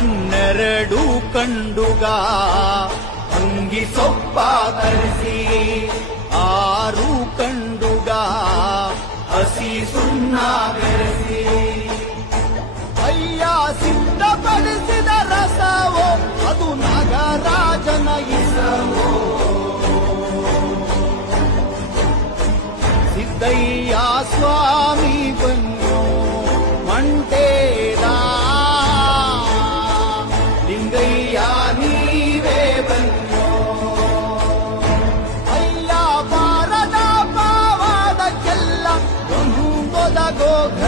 ಹನ್ನೆರಡು ಕಂಡುಗ ಅಂಗಿ ಸೊಪ್ಪ ತರಿಸಿ ಆರು ಕಂಡುಗ ಹಸಿ ಸುಣ್ಣ ಬೆರೆಸಿ ಅಯ್ಯ ಸಿದ್ಧಪಡಿಸಿದ ರಸವೋ ಅದು ನಾಗರಾಜನ ಇಸವೋ ಸಿದ್ದಯ್ಯ ಸ್ವಾ ಗೋಘ